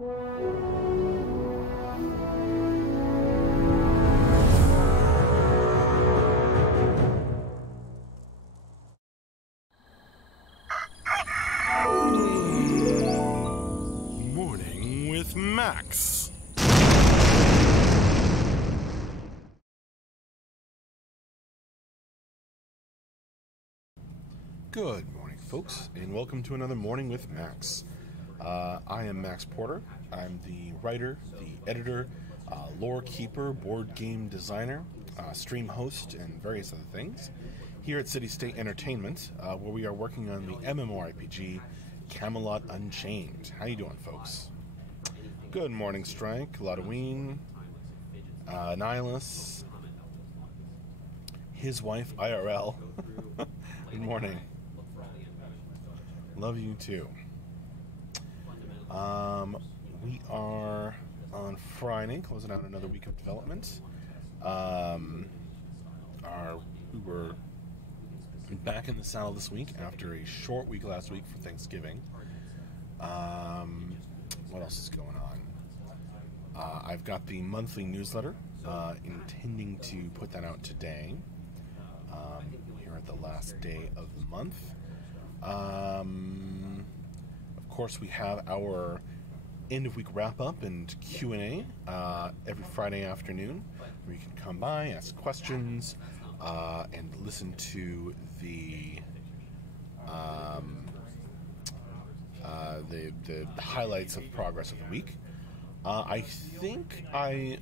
Morning with Max. Good morning, folks, and welcome to another Morning with Max. I am Max Porter. I'm the writer, the editor, lore keeper, board game designer, stream host, and various other things here at City State Entertainment, where we are working on the MMORPG Camelot Unchained. How you doing, folks? Good morning, Strike, Lotoween, Nihilus, his wife, IRL. Good morning. Love you too. We are on Friday, closing out another week of development. We were back in the saddle this week after a short week last week for Thanksgiving. What else is going on? I've got the monthly newsletter, intending to put that out today, here at the last day of the month. Of course, we have our end-of-week wrap-up and Q&A every Friday afternoon, where you can come by, ask questions, and listen to the highlights of progress of the week. I think I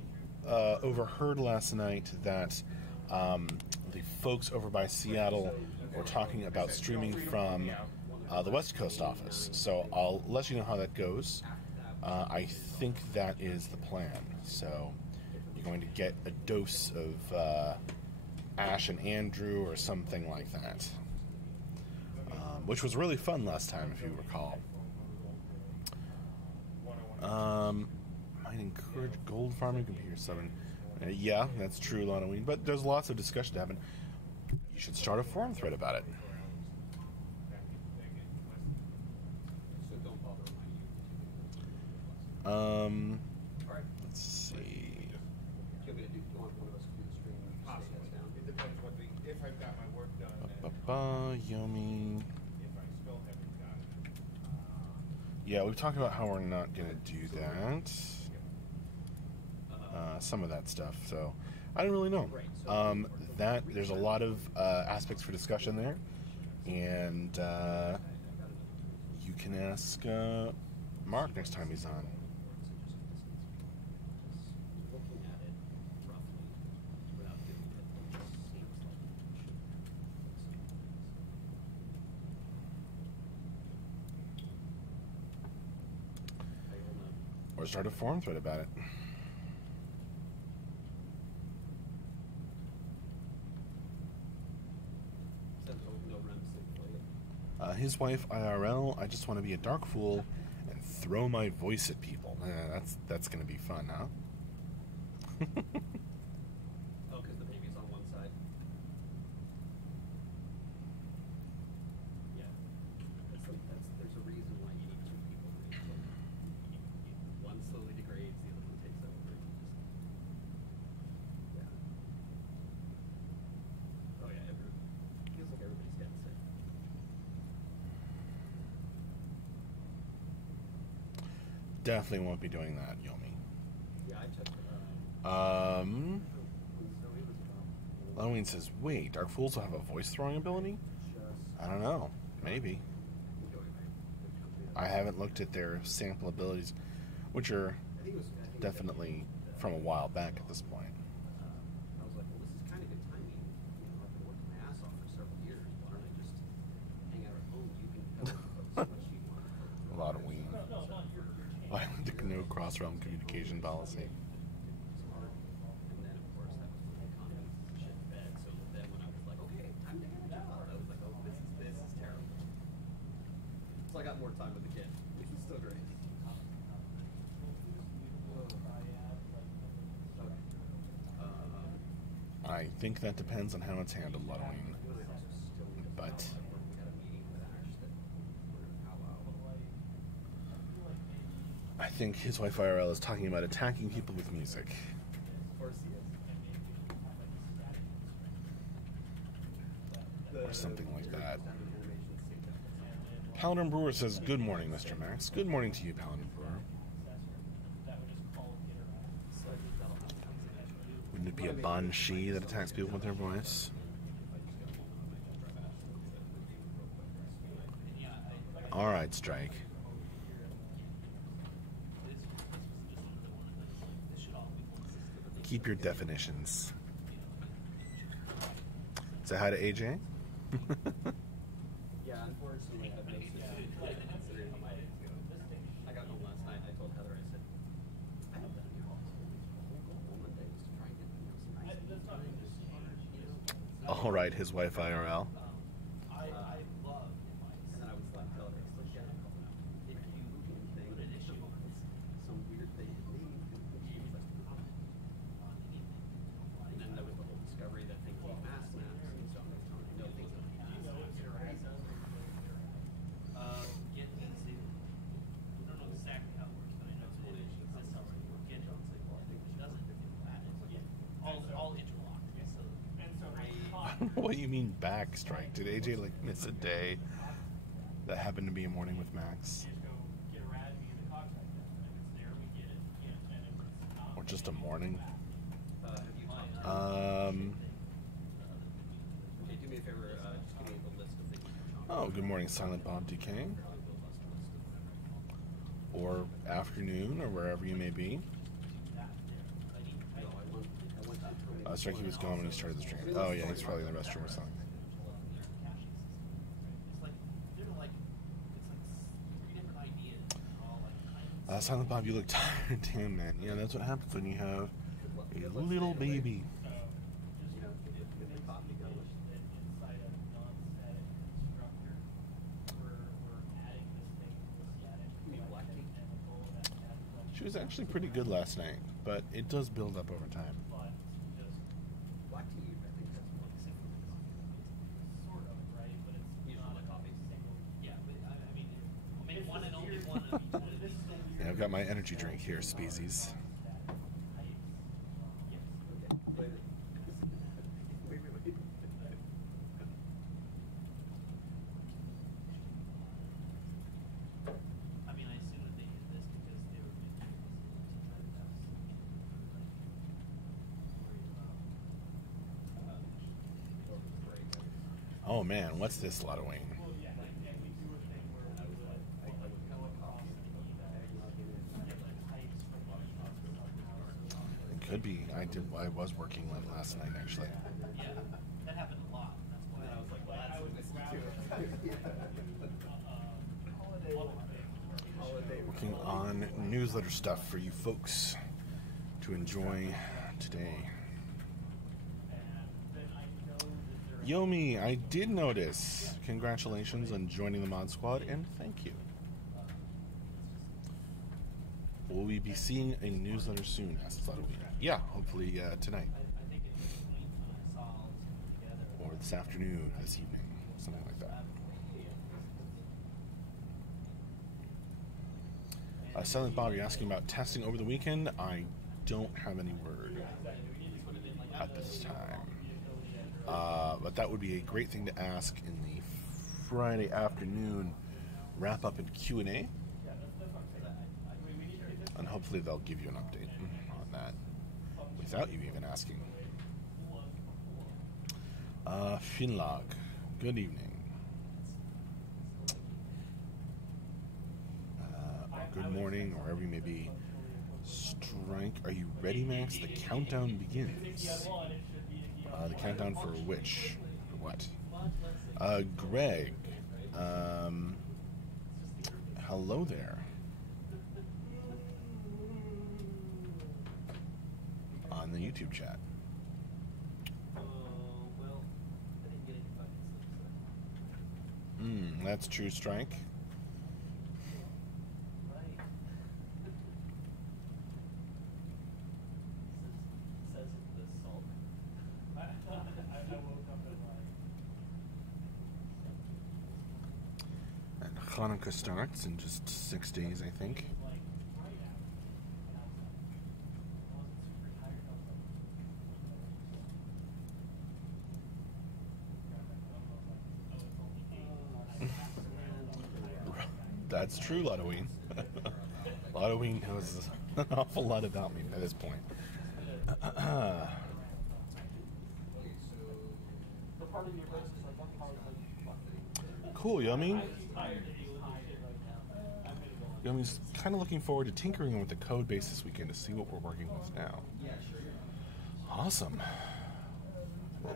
overheard last night that the folks over by Seattle were talking about streaming from the West Coast office, so I'll let you know how that goes. I think that is the plan, so you're going to get a dose of Ash and Andrew or something like that, which was really fun last time, if you recall. Might encourage gold farming, Computer 7. Yeah, that's true, Lotoween, but there's lots of discussion to happen. You should start a forum thread about it. Let's see. Yomi. Yeah, we've talked about how we're not going to do that. Some of that stuff, so I don't really know. There's a lot of aspects for discussion there, and you can ask Mark next time he's on. Or start a forum thread about it. His wife, IRL, I just want to be a dark fool and throw my voice at people. That's going to be fun, huh? Oh, because the baby's on one side. Yeah. There's a reason why you need two people. One slowly degrades, the other one takes over. Yeah. Oh yeah, feels like everybody's getting sick. Definitely won't be doing that, Yomi. Yeah, I checked it out. Halloween says, wait, Dark Fools will have a voice throwing ability? I don't know. Maybe. I haven't looked at their sample abilities, which are definitely from a while back at this point. I was like, well, this is kind of good timing. I've been working my ass off for several years. Why don't I just hang out at home? You can tell so much you want. A lot of ween. Violent no cross-realm communication policy. And then, of course, that was when the economy shit bad. So then when I was like, okay, time to get a job, I was like, oh, this is terrible. So I got more time with the kid, which is still great. I think that depends on how it's handled, Lotoween. But I think his wife IRL is talking about attacking people with music. Of course he is. Or something like that. Paladin Brewer says, good morning, Mr. Max. Good morning to you, Paladin Brewer. Wouldn't it be a banshee that attacks people with their voice? Alright, Strike. Keep your definitions. Say hi to AJ. Yeah, unfortunately, I've noticed I got home last night. I told Heather, I said, I have done any calls. We'll go home Monday just to try and get some nice time. All right, his wife IRL. And then I was like, tell her, I said, yeah, if you think some weird thing with me, she was like, and then there was the whole discovery that things like mask maps and stuff. I know things like Get easy. I don't know exactly how it works, but I know it exists already. Get John's like, well, I think she doesn't. All interlocked. So, I don't know what you mean back, Strike. Did AJ like miss a day that happened to be a morning with Max? Or just a morning? have you talked to Okay, do me a favor, just give me the list of things you're talking Oh, good morning, Silent Bob DK. Or afternoon, or wherever you may be. Strike, he was gone when he started the stream. Oh yeah, he's probably in the restroom or something. Silent Bob, you look tired. Damn, man. Yeah, that's what happens when you have a little baby. She was actually pretty good last night, but it does build up over time. Black tea, I think that's what sort of, right? But it's not a coffee. Yeah, but I mean, I'll make one and only one of each one of these things. Yeah, I've got my energy drink here, Species. I mean, I assume that they did this because they were making this Oh man, what's this, Lotto Wayne? It could be. I was working last night actually. Yeah, that happened a lot. That's why I was like, well, I would listen to it. Working on newsletter stuff for you folks to enjoy today. Yomi, I did notice. Congratulations on joining the Mod Squad, and thank you. Will we be seeing a newsletter soon? Asked Lotto Wayne. Yeah, hopefully tonight. Or this afternoon, this evening, something like that. Silent Bob, you're asking about testing over the weekend. I don't have any word at this time. But that would be a great thing to ask in the Friday afternoon wrap-up and Q&A. And hopefully they'll give you an update on that without you even asking. Finlog, good evening. Or good morning, or wherever you may be. Strike, are you ready, Max? The countdown begins. The countdown for which? For what? Greg. Hello there. On the YouTube chat. Well, I didn't get any buttons. That's true, Strike. Right. Says the salt. I woke up and And Hanukkah starts in just 6 days, I think. That's true, Ludoween. Ludoween knows an awful lot about me at this point. Cool, Yummy. Yummy's kind of looking forward to tinkering with the code base this weekend to see what we're working with now. Awesome. Well,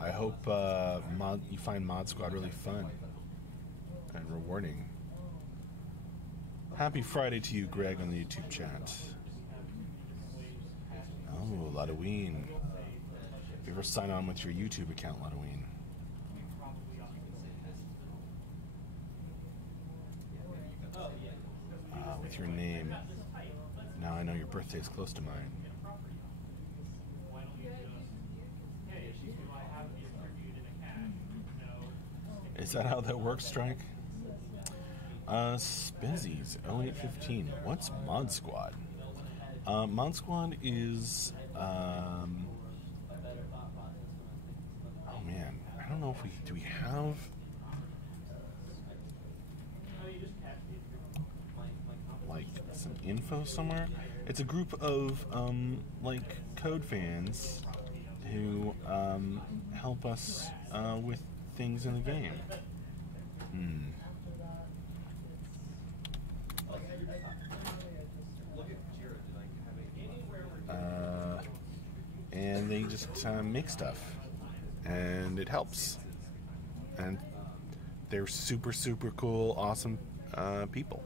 I hope you find Mod Squad really fun and rewarding. Happy Friday to you, Greg, on the YouTube chat. Oh, Ludoween. If you ever sign on with your YouTube account, Ludoween. With your name. Now I know your birthday is close to mine. Is that how that works, Strike? Spinzies, 0815. What's Mod Squad? Mod Squad is, oh man, I don't know if do we have, like, some info somewhere? It's a group of, like, code fans who, help us, with things in the game. And they just make stuff, and it helps. And they're super, super cool, awesome people.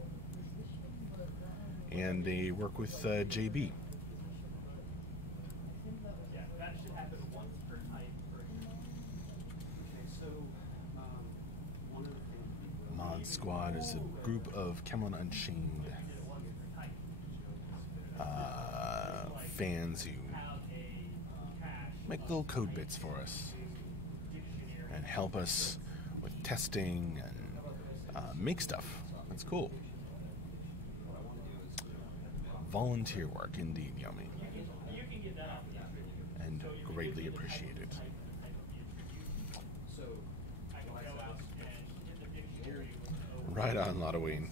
And they work with JB. Mod Squad is a group of Camelot Unchained fans who make little code bits for us and help us with testing and make stuff. That's cool. Volunteer work, indeed, Yummy. And greatly appreciated. Right on, Ludoween.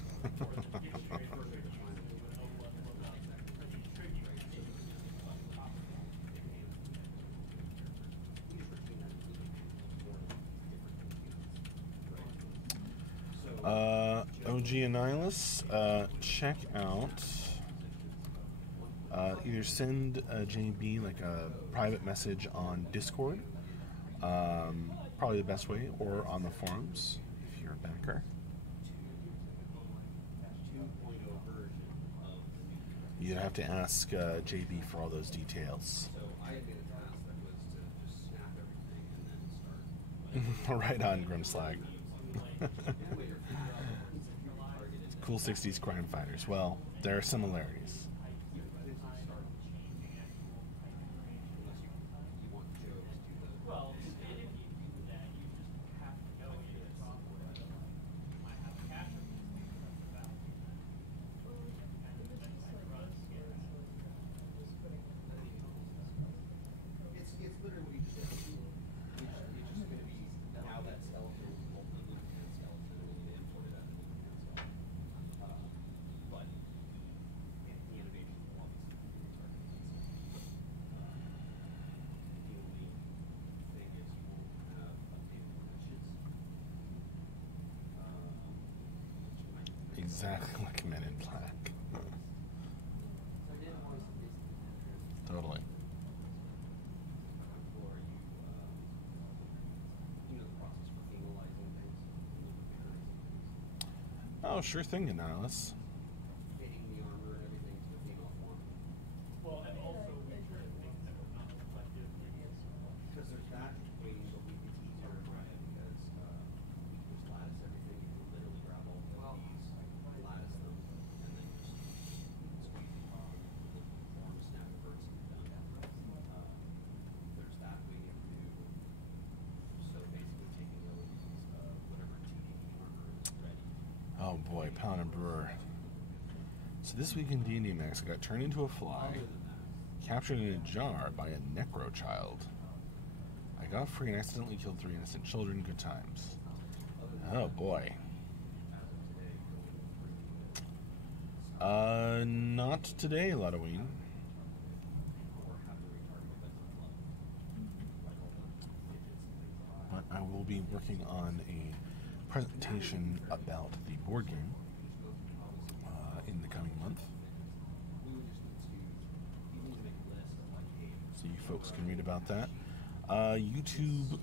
OG Annihilus, check out, either send JB like a private message on Discord, probably the best way, or on the forums if you're a backer. You'd have to ask JB for all those details. Right on, Grimslag. Cool 60s crime fighters. Well, there are similarities. Exactly like Men in Black. Totally. Oh, sure thing, Annihilus. Well, and also we try to think that we're not reflective because there's that way so we it's easier to run it because we can just lattice everything. You can literally grab all of these, lattice them, and then just squeeze the form, snap the verts, and done. There's that way you have to do. So basically taking those whatever TDP armor is ready. Oh boy, Pound and Brewer. So this week in D&D Max, I got turned into a fly, captured in a jar by a necro child. I got free and accidentally killed 3 innocent children. Good times. Oh boy. Not today, Ludween. Or have the retargeting events on the level. Like all the digits and things like But I will be working on a presentation about the board game in the coming month. we would just need to make a list of like, hey, So you folks can read about that. YouTube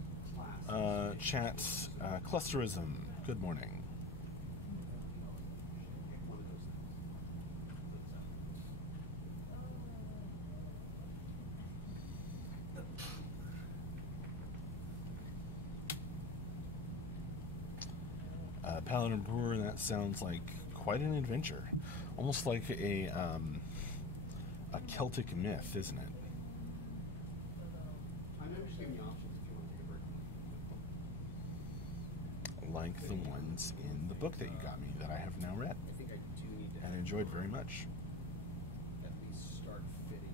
chats, clusterism. Good morning. one of those things. Paladin Brewer, that sounds like quite an adventure. Almost like a Celtic myth, isn't it? I'm just giving you options if you want to take a break. Like the ones in the book that you got me that I have now read I think I do need to and enjoyed very much. at least start fitting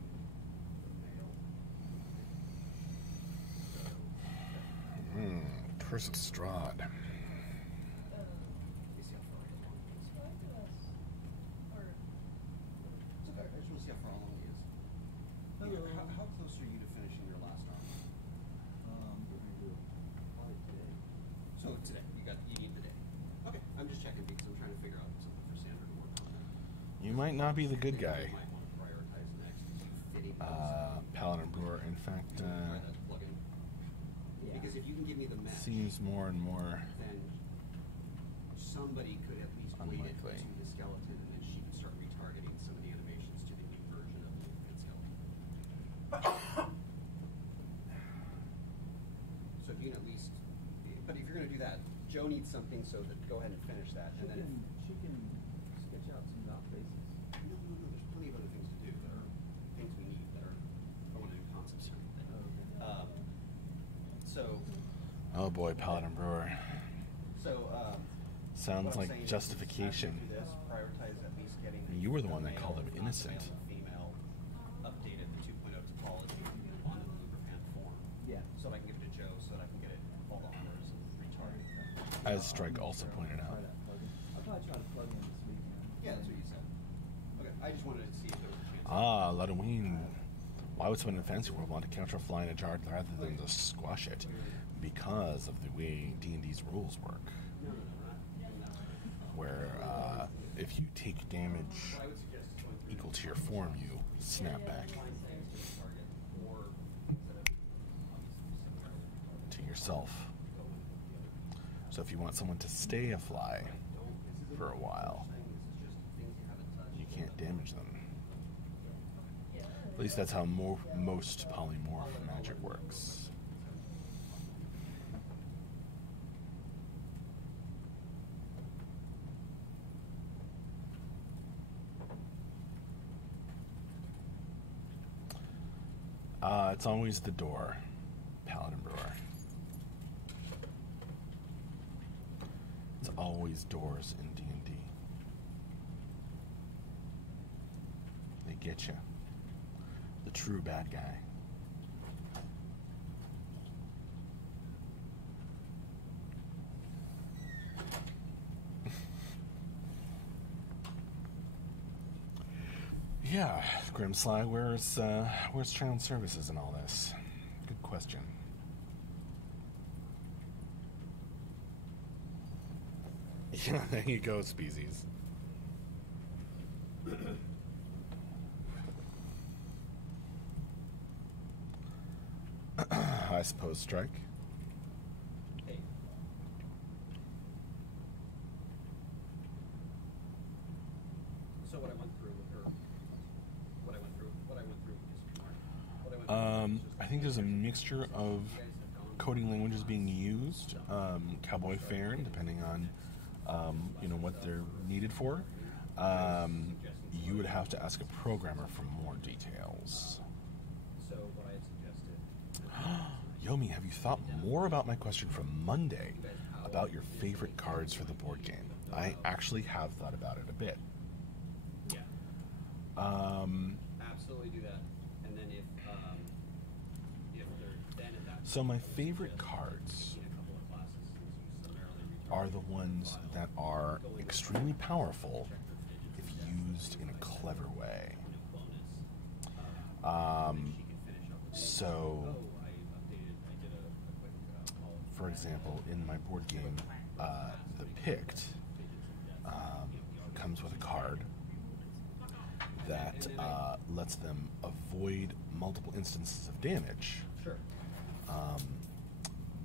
the mail. Curse of Strahd. You see how far along he is. It's okay. I just want to see how far along he is. How close are you to finishing your last arm? We're gonna do it probably today. So today, you need the day. Okay, I'm just checking because I'm trying to figure out something for Sandra to work on. You might not be the good guy, You might want to prioritize next. Fitting Paladin Brewer. In fact, try that plug-in. Yeah. Because if you can give me the mesh, seems more and more then somebody could at least weight it unlikely. to the skeleton, and then she can start retargeting some of the animations to the new version of the infinite skeleton. So if you can at least, but if you're going to do that, Joe needs something, so that go ahead and finish that, and then She can sketch out some dot faces. no, there's plenty of other things to do that are things we need that are, I want to do concepts or anything. So, Oh boy, Paladin Brewer. Sounds what I'm like saying is justification. after you do this, prioritize at least getting You were the one that male, called him not innocent. male and female updated the 2.0 topology on the Lubrican form. Yeah. So that I can give it to Joe, so that I can get it all the honors and retargeting. As Strike also pointed out. Try that plug-in. I'll probably try to plug in this weekend. Yeah, that's what you said. Okay, I just wanted to see if there was a chance. Ludween. Why would someone in Fantasy World want to counter a fly in a jar rather than just squash it? Because of the way D&D's rules work. No, we're not doing that. Where if you take damage What I would suggest is going through equal to your form, you snap back line things to the target, or things that have obviously similarly to yourself. go in with the other. So if you want someone to stay a fly for a while, This is just things you haven't touched. you can't damage them. At least that's how most polymorph magic works. It's always the door, Paladin Brewer. It's always doors in D&D. They get you. The true bad guy. Yeah, Grimsly, where's Child Services in all this? Good question. Yeah, there you go, Species. I suppose Strike. Hey. So what I went through with her, what I went through with Mark, what I went through was just I think there's a mixture of you guys have gone coding languages being used, Cowboy Fair, depending on what they're needed for. You would have to ask a programmer for more details. So what I had suggested. Yomi, have you thought more about my question from Monday about your favorite cards for the board game? I actually have thought about it a bit. Yeah. Absolutely do that. And then if they're then at that So my point, favorite just cards in a couple of classes, since you summarily are retarget the ones file, that are go into extremely powerful check their digits if and used in a clever way. So, for example, in my board game, the Pict comes with a card that lets them avoid multiple instances of damage. Sure.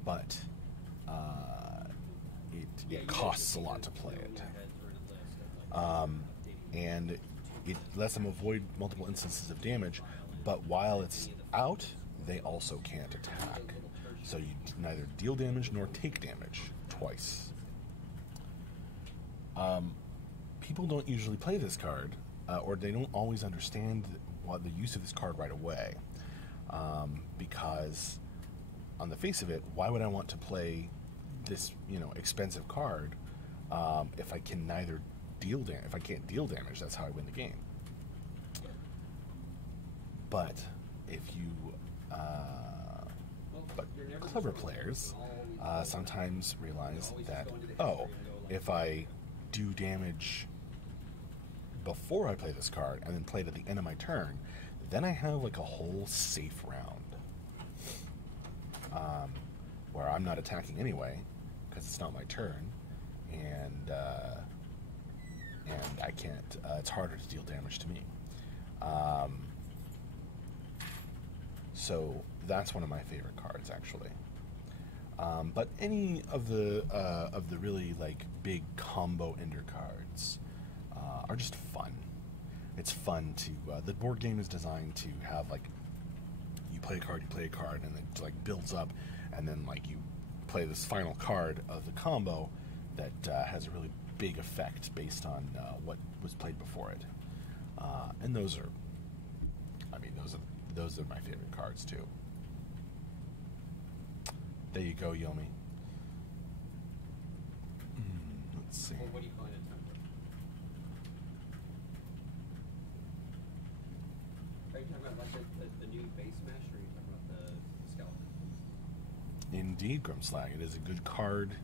But it costs a lot to play it. And it lets them avoid multiple instances of damage, but while it's out, they also can't attack. So you neither deal damage nor take damage twice. People don't usually play this card, or they don't always understand what the use of this card right away. Because on the face of it, why would I want to play this, expensive card if I can neither deal damage? If I can't deal damage, that's how I win the game. But if you, but clever players sometimes realize that, if I do damage before I play this card and then play it at the end of my turn, then I have like a whole safe round where I'm not attacking anyway because it's not my turn, and I can't. It's harder to deal damage to me. So that's one of my favorite cards, actually. But any of the really like big combo ender cards are just fun. It's fun to the board game is designed to have like you play a card, and it like builds up, and then like you play this final card of the combo that has a really big effect based on what was played before it. And those are my favorite cards too. There you go, Yomi. Let's see. Well, what do you find in template? Are you talking about like the new base mesh, or are you talking about the skeleton? Indeed, Grimslag. It is a good card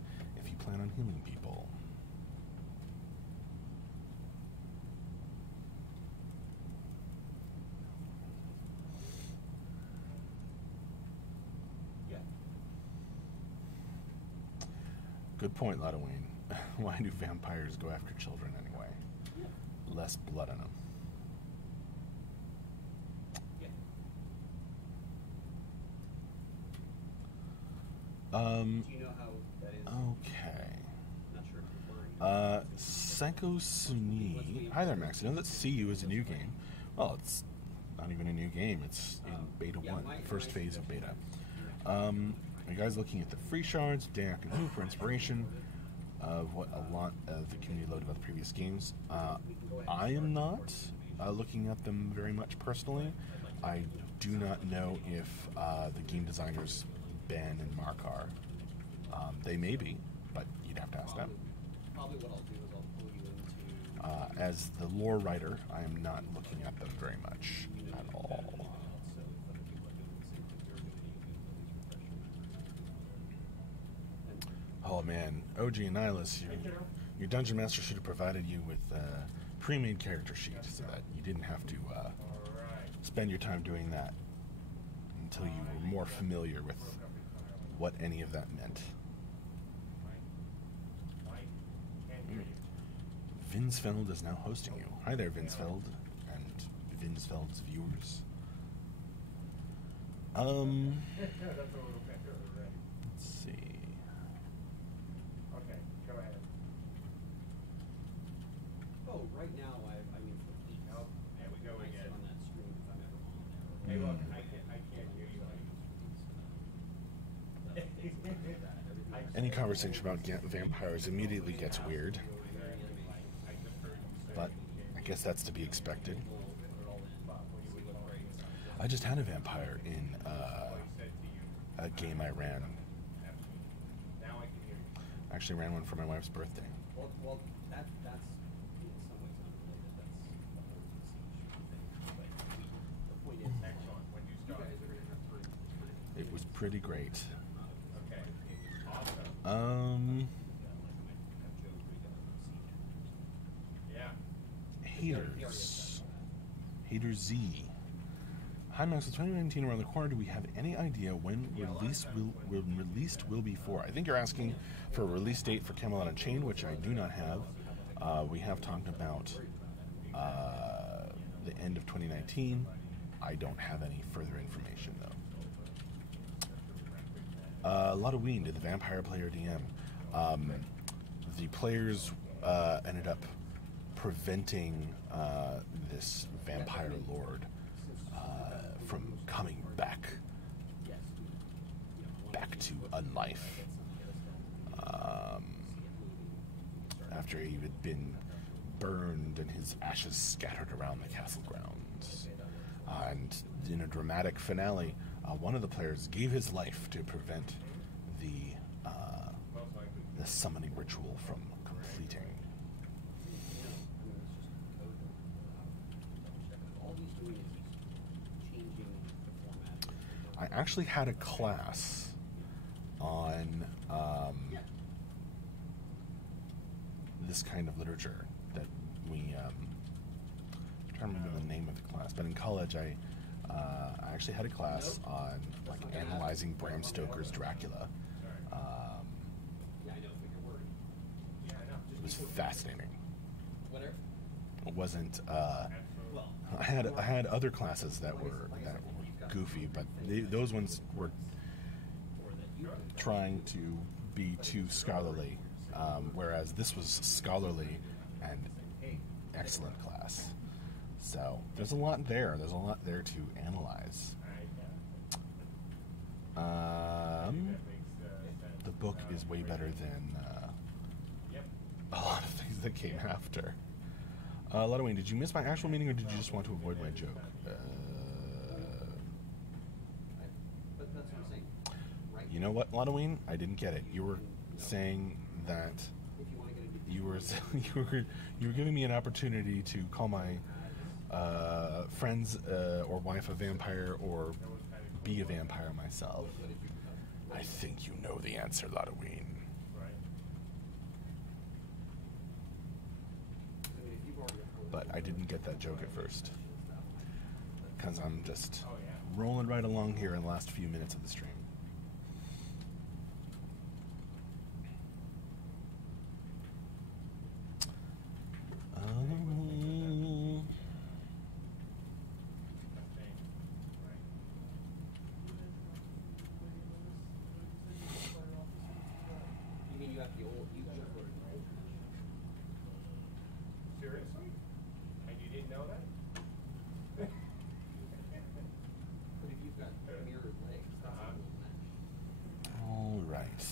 if you plan on healing people. Good point, Ladawayne. Why do vampires go after children anyway? Less blood in them. Do you know how that is? Okay. Not sure if you're worried. Senko Suni. Hi there, Max. I know that CU is a new game. Well, it's not even a new game. It's in Beta 1, first phase of Beta. Are you guys looking at the free shards, Dayak and Who for inspiration of what a lot of the community loaded about the previous games? I am not looking at them very much personally. I do not know if the game designers, Ben and Mark, are. They may be, but you'd have to ask them. Probably what I'll do is I'll pull you into... As the lore writer, I am not looking at them very much at all. Oh man, OG and Nihilus, your dungeon master should have provided you with a pre-made character sheet so that you didn't have to spend your time doing that until you were more familiar with what any of that meant. Vinsfeld is now hosting you. Hi there, Vinsfeld, and Vinsfeld's viewers. Let's see. Okay, go ahead. Oh, right now, I mean, for each. Oh, there we go I again. sit on that screen if I'm ever on there. Hey, look, I can't hear you. Any conversation about vampires immediately gets weird, but I guess that's to be expected. I just had a vampire in a game I ran. I actually ran one for my wife's birthday. Well, that's in some ways unrelated. That's the point is, Excellent. When you you start. guys are going to have time. It was pretty great. Okay. Awesome. Um, Yeah. Haters. Haters Z. Hi Max, with 2019 around the corner, do we have any idea when released will be for? I think you're asking for a release date for Camelot Unchained, which I do not have. We have talked about the end of 2019. I don't have any further information though. A lot of Ween did the vampire player DM. The players ended up preventing this vampire lord from coming back to unlife after he had been burned and his ashes scattered around the castle grounds. And in a dramatic finale, one of the players gave his life to prevent the summoning ritual from completing. I actually had a class on this kind of literature that we I'm trying to remember the name of the class, but in college I actually had a class on like analyzing Bram Stoker's Dracula. It was fascinating. It wasn't. I had other classes that were goofy, but those ones were trying to be too scholarly, whereas this was scholarly and excellent class. So there's a lot there. There's a lot there to analyze. The book is way better than a lot of things that came after. Ludwig, did you miss my actual meaning, or did you just want to avoid my joke? You know what, Ludwig? I didn't get it. You were saying that you were giving me an opportunity to call my friends or wife a vampire, or be a vampire myself. I think you know the answer, Ludwig. But I didn't get that joke at first, because I'm just rolling right along here in the last few minutes of the stream. You mean you have the old? You uploaded the old match? Seriously? And you didn't know that? But if you've got mirrored legs, that's an old match. All right.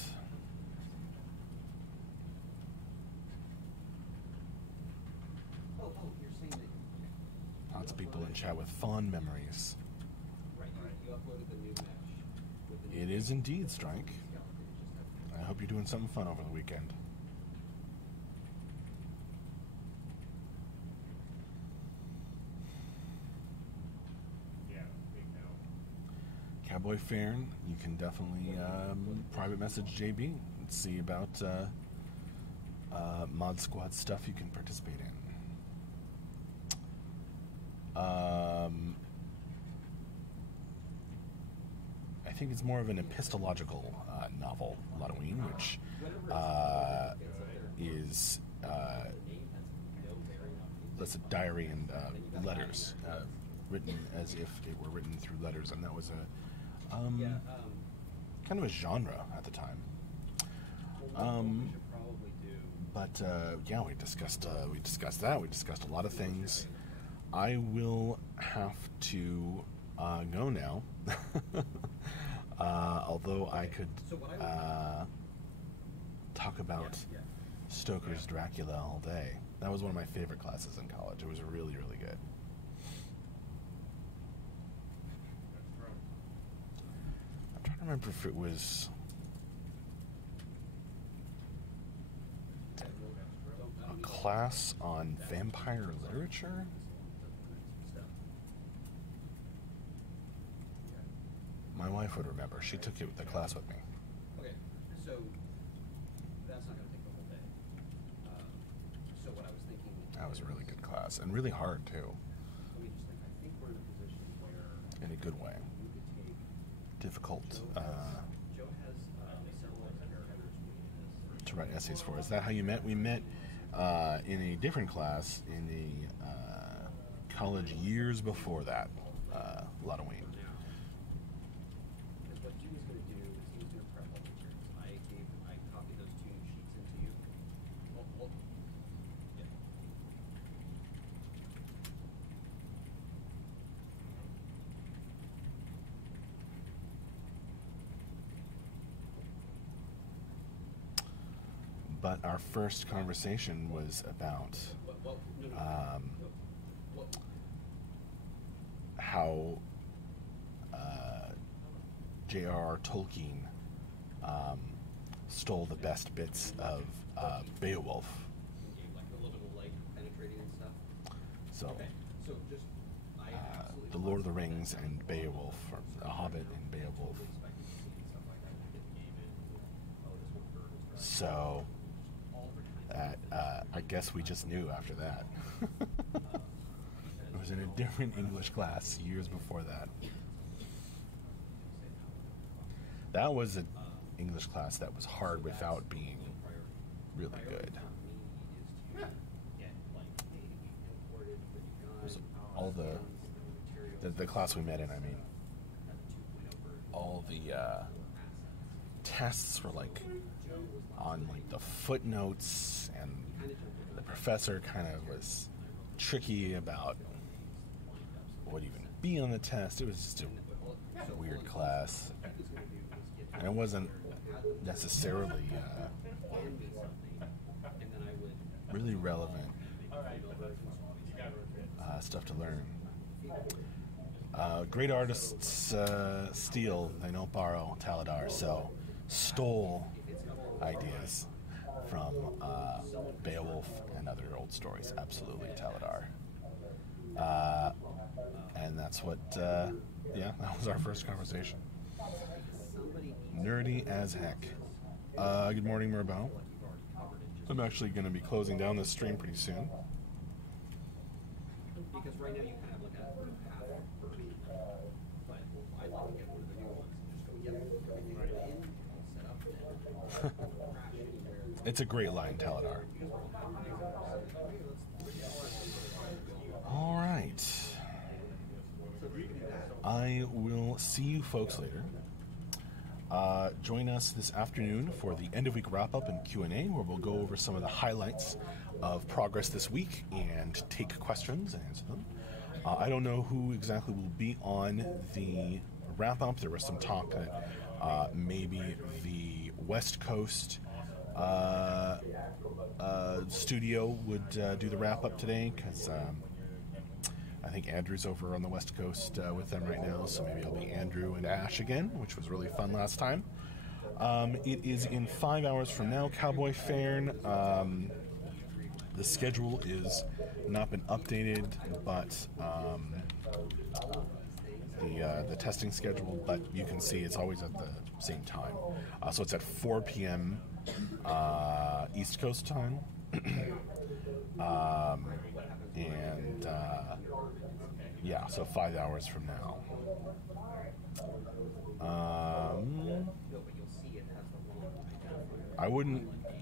Oh, you're saying that. Lots of people in chat with fond memories. Right, you uploaded the new match. With the It is indeed, Strike. I hope you're doing something fun over the weekend. Yeah, big no. Cowboy Fairn, you can definitely private message JB and see about Mod Squad stuff you can participate in. I think it's more of an epistological novel, Halloween, which is that's a diary and letters, written as if it were written through letters, and that was a kind of a genre at the time. But yeah, we discussed that. We discussed a lot of things. I will have to go now. Although I could talk about Stoker's Dracula all day. That was one of my favorite classes in college. It was really, really good. I'm trying to remember if it was a class on vampire literature. My wife would remember. She took the class with me. Okay, so that's not going to take the whole day. So what I was thinking. That was a really good class. class, and really hard too, Let me just think. I think we're in a position where in a good way. you could take. Difficult Joe has several characters we to write essays for. Is that how you met? We met in a different class in the college years before that, Halloween. Because what he was going to do is he was going to prep all the materials. I copied those 2 sheets into you. Well, yeah. But our first conversation was about Well, no. Well, how J.R.R. Tolkien stole the best bits of Beowulf. like a little bit of light penetrating and stuff. So, Okay, so just I absolutely The Lord of the Rings and Beowulf, or The Hobbit and Beowulf. expected to see stuff like that. Like in David, this one bird was dressed. So, All different kinds I guess we just knew after that. It was in a different English class years before that. That was an English class that was hard without being really good. It was all the class we met in, I mean, all the tests were like on like the footnotes, and the professor kind of was tricky about what would even be on the test. It was just a weird class, and it wasn't necessarily really relevant stuff to learn. Great artists steal, they don't borrow, Taladar. So stole ideas from Beowulf and other old stories. Absolutely, Taladar. And that's what, that was our first conversation. Nerdy as heck. Good morning, Merbo. I'm actually going to be closing down this stream pretty soon. Because right now you kind of look at half version, but I'd like to get one of the new ones and just go, yep, everything in, set up, and crash anywhere. It's a great line, Taladar. All right. I will see you folks later. Join us this afternoon for the end of week wrap up and Q&A, where we'll go over some of the highlights of progress this week and take questions and answer them. I don't know who exactly will be on the wrap up. There was some talk that maybe the West Coast studio would do the wrap up today, because I think Andrew's over on the West Coast with them right now, so maybe it'll be Andrew and Ash again, which was really fun last time. It is in 5 hours from now, Cowboy Fairn. The schedule is not been updated, but the testing schedule, but you can see it's always at the same time. So it's at 4 p.m. East Coast time. So 5 hours from now.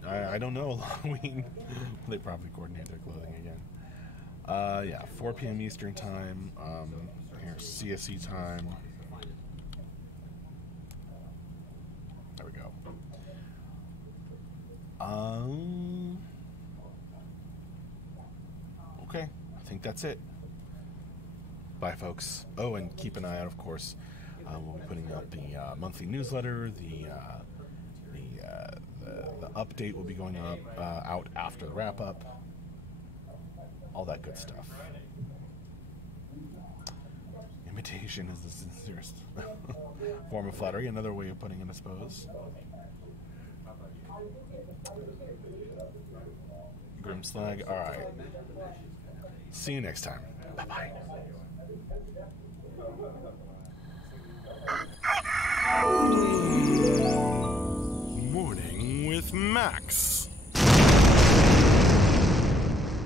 I don't know Halloween. They probably coordinate their clothing again. 4 p.m. Eastern time. Here, CSE time. There we go. Okay, I think that's it. Bye, folks. Oh, and keep an eye out, of course. We'll be putting up the monthly newsletter. The update will be going up out after the wrap up. All that good stuff. Imitation is the sincerest form of flattery. Another way of putting it, I suppose. Grimslag. All right. See you next time. Bye bye. Morning with Max.